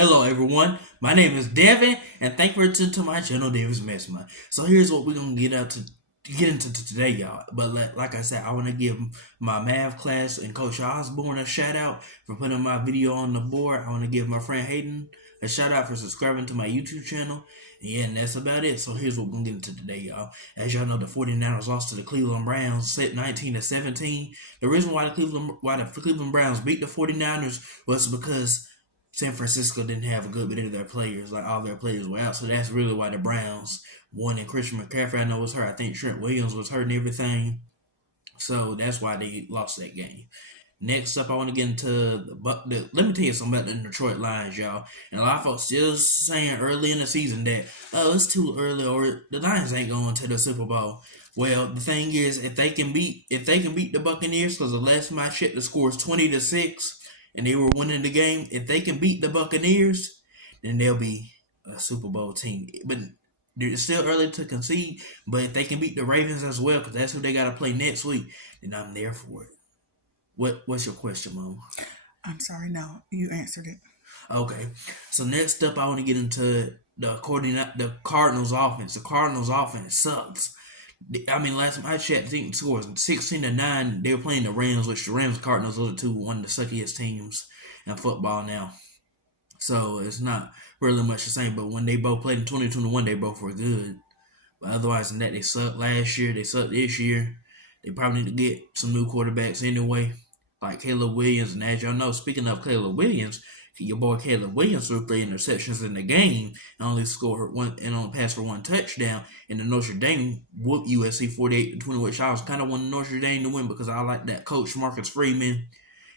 Hello everyone, my name is Devin, and thank you for tuning to my channel, David's Mastermind. So here's what we're gonna get into today, y'all. But like I said, I want to give my math class and Coach Osborne a shout out for putting my video on the board. I want to give my friend Hayden a shout out for subscribing to my YouTube channel. And that's about it. So here's what we're gonna get into today, y'all. As y'all know, the 49ers lost to the Cleveland Browns, set 19-17. The reason why the Cleveland Browns beat the 49ers was because San Francisco didn't have a good bit of their players. Like, all their players were out. So that's really why the Browns won. And Christian McCaffrey, I know, was hurt. I think Trent Williams was hurt and everything. So that's why they lost that game. Next up, I want to get into let me tell you something about the Detroit Lions, y'all. And a lot of folks still saying early in the season that, oh, it's too early, or the Lions ain't going to the Super Bowl. Well, the thing is, if they can beat the Buccaneers, because the last time I checked, the score is 20-6, and they were winning the game. If they can beat the Buccaneers, then they'll be a Super Bowl team. But it's still early to concede. But if they can beat the Ravens as well, because that's who they got to play next week, then I'm there for it. What's your question, Mom? I'm sorry, no, you answered it. Okay, so next up, I want to get into the Cardinals offense. The Cardinals offense sucks. I mean, last time I checked, I think the score was 16-9. They were playing the Rams, which the Rams Cardinals are one of the suckiest teams in football now. So it's not really much the same. But when they both played in 2021, they both were good. But otherwise than that, they sucked last year. They sucked this year. They probably need to get some new quarterbacks anyway, like Caleb Williams. And as y'all know, speaking of Caleb Williams, your boy Caleb Williams threw 3 interceptions in the game and only scored one and only passed for 1 touchdown. And the Notre Dame whooped USC 48-20, which I was kind of wanting Notre Dame to win because I like that coach Marcus Freeman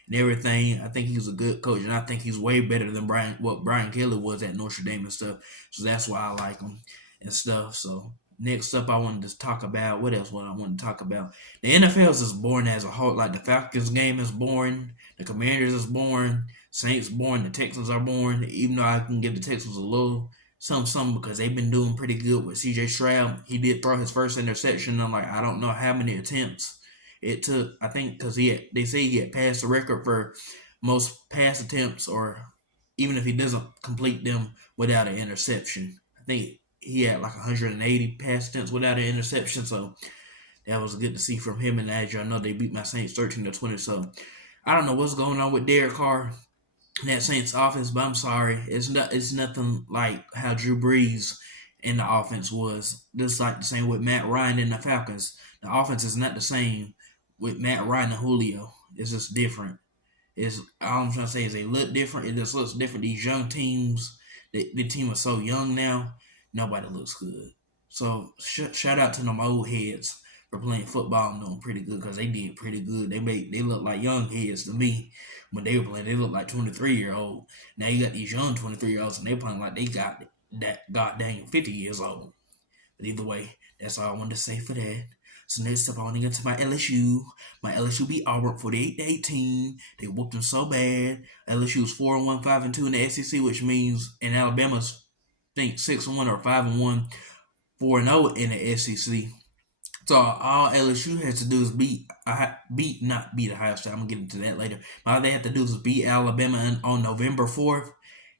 and everything. I think he's a good coach, and I think he's way better than Brian Kelly was at Notre Dame and stuff. So that's why I like him and stuff. So next up, I wanted to talk about what else? What I want to talk about? The NFL is just boring as a whole. Like, the Falcons game is boring. The Commanders is boring. Saints boring. The Texans are boring. Even though I can give the Texans a little something because they've been doing pretty good with C.J. Stroud. He did throw his first interception. I'm like, I don't know how many attempts it took. I think because they say he had passed the record for most pass attempts, or even if he doesn't complete them without an interception. I think he had like 180 pass attempts without an interception. So that was good to see from him. And as y'all know, they beat my Saints 13-20. So I don't know what's going on with Derek Carr in that Saints offense, but I'm sorry. It's nothing like how Drew Brees in the offense was. Just like the same with Matt Ryan and the Falcons. The offense is not the same with Matt Ryan and Julio. It's just different. It's all I'm trying to say is they look different. It just looks different. These young teams, the team is so young now. Nobody looks good. So shout out to them old heads for playing football and doing pretty good, because they did pretty good. They look like young heads to me when they were playing. They look like 23-year-old. Now you got these young 23-year-olds and they playing like they got that goddamn 50 years old. But either way, that's all I wanted to say for that. So next up, I want to get to my LSU. My LSU beat Auburn 48-18. They whooped them so bad. LSU was 4-1, 5-2 in the SEC, which means in Alabama's, I think 6-1 or 5-1, 4-0 in the SEC. So all LSU has to do is not beat Ohio State. I'm gonna get into that later. All they have to do is beat Alabama on November 4th,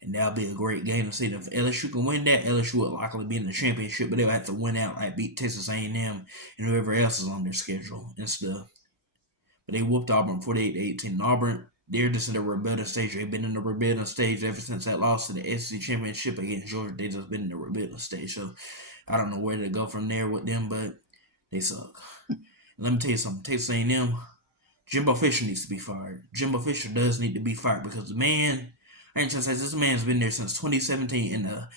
and that'll be a great game to see. If LSU can win that, LSU will likely be in the championship, but they'll have to win out, like beat Texas A&M and whoever else is on their schedule and stuff. But they whooped Auburn 48-18. Auburn, they're just in the rebuilding stage. They've been in the rebuilding stage ever since that loss to the SEC championship against Georgia. They just been in the rebuilding stage. So I don't know where to go from there with them, but they suck. Let me tell you something. Texas A&M, Jimbo Fisher needs to be fired. Jimbo Fisher does need to be fired because the man, I ain't trying to say this man's been there since 2017, and the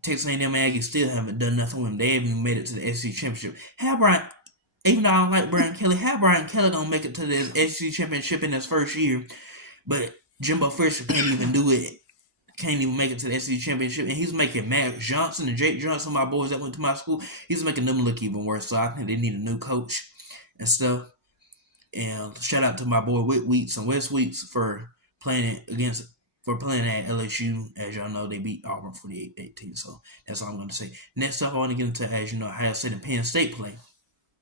Texas A&M Aggies still haven't done nothing with him. They haven't even made it to the SEC championship. Even though I don't like Brian Kelly, how Brian Kelly gonna make it to the SEC championship in his first year, but Jimbo Fisher can't even do it. Can't even make it to the SEC championship, and he's making Max Johnson and Jake Johnson, my boys that went to my school, he's making them look even worse. So I think they need a new coach and stuff. And shout out to my boy Whit Weeks and West Weeks for playing at LSU. As y'all know, they beat Auburn 48-18. So that's all I'm going to say. Next up, I want to get into, as you know, Ohio State and Penn State play.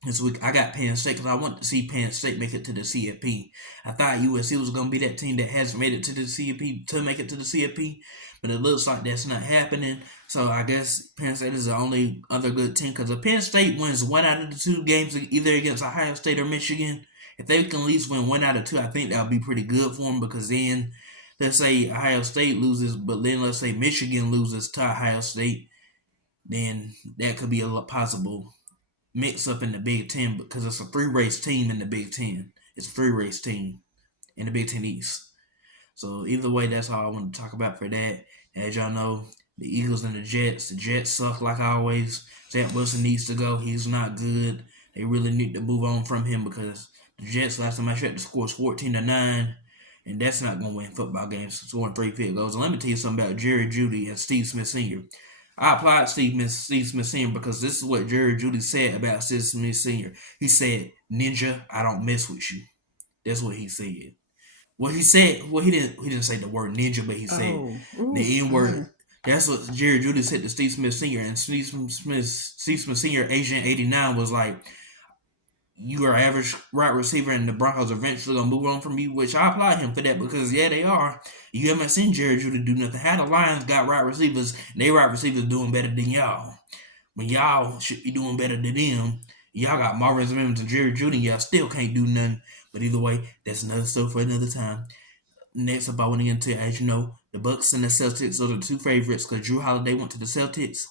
this week. I got Penn State because I want to see Penn State make it to the CFP. I thought USC was going to be that team that hasn't made it to the CFP to make it to the CFP, but it looks like that's not happening. So I guess Penn State is the only other good team because if Penn State wins one out of the two games, either against Ohio State or Michigan, if they can at least win one out of two, I think that would be pretty good for them because then let's say Ohio State loses, but then let's say Michigan loses to Ohio State, then that could be a possible mix up in the Big Ten because it's a three-race team in the Big Ten. It's a three-race team in the Big Ten East. So either way, that's all I want to talk about for that. As y'all know, the Eagles and the Jets suck like always. Zach Wilson needs to go. He's not good. They really need to move on from him because the Jets, last time I checked, the score is 14-9. And that's not going to win football games, scoring 3 field goals. And let me tell you something about Jerry Jeudy and Steve Smith Sr. I applied Steve Smith Sr. because this is what Jerry Jeudy said about Steve Smith Sr. He said, "Ninja, I don't mess with you." That's what he said. Well, he said, he didn't say the word ninja, but he said the N word. That's what Jerry Jeudy said to Steve Smith Sr. And Steve Smith Sr. Agent 89 was like, "You are average wide receiver, and the Broncos are eventually gonna move on from you," which I applaud him for that because yeah, they are. You haven't seen Jerry Jeudy do nothing. How the Lions got wide receivers, and they wide receivers doing better than y'all. When y'all should be doing better than them, y'all got Marvin Mims and Jerry Jeudy, y'all still can't do nothing. But either way, that's another story for another time. Next up, I want to get into, as you know, the Bucks and the Celtics. Those are the two favorites because Drew Holiday went to the Celtics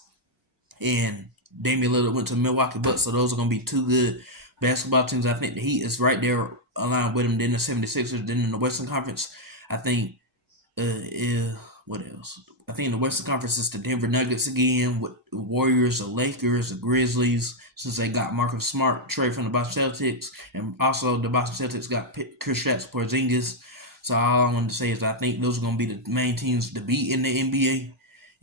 and Damian Lillard went to the Milwaukee Bucks. So those are going to be two good basketball teams. I think the Heat is right there aligned with them. Then the 76ers. Then in the Western Conference, I think, what else? I think in the Western Conference it's the Denver Nuggets again with the Warriors, the Lakers, the Grizzlies, since they got Marcus Smart trade from the Boston Celtics, and also the Boston Celtics got Kristaps Porzingis. So all I wanted to say is I think those are going to be the main teams to beat in the NBA,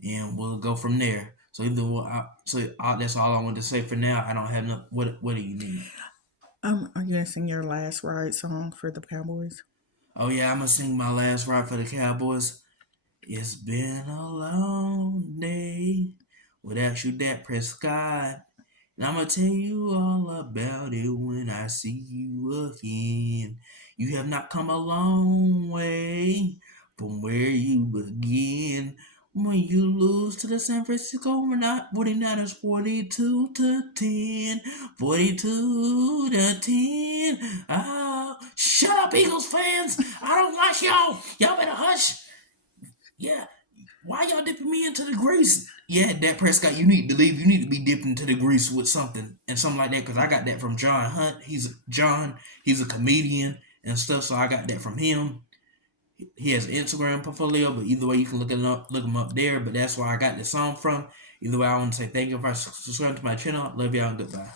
and we'll go from there. So that's all I wanted to say for now. I don't have no. What do you need? Are you gonna sing your last ride song for the Cowboys? Oh yeah, I'm gonna sing my last ride for the Cowboys. It's been a long day without you, Dak Prescott. And I'm going to tell you all about it when I see you again. You have not come a long way from where you begin. When you lose to the San Francisco 49ers 42-10. 42-10. Oh, shut up, Eagles fans. I don't like y'all. Y'all better hush. Yeah, why y'all dipping me into the grease? Yeah, Dak Prescott, you need to leave. You need to be dipped into the grease with something like that. Because I got that from John Hunt. He's a comedian and stuff. So I got that from him. He has an Instagram portfolio, but either way, you can look him up there. But that's where I got the song from. Either way, I want to say thank you for subscribing to my channel. Love y'all and goodbye.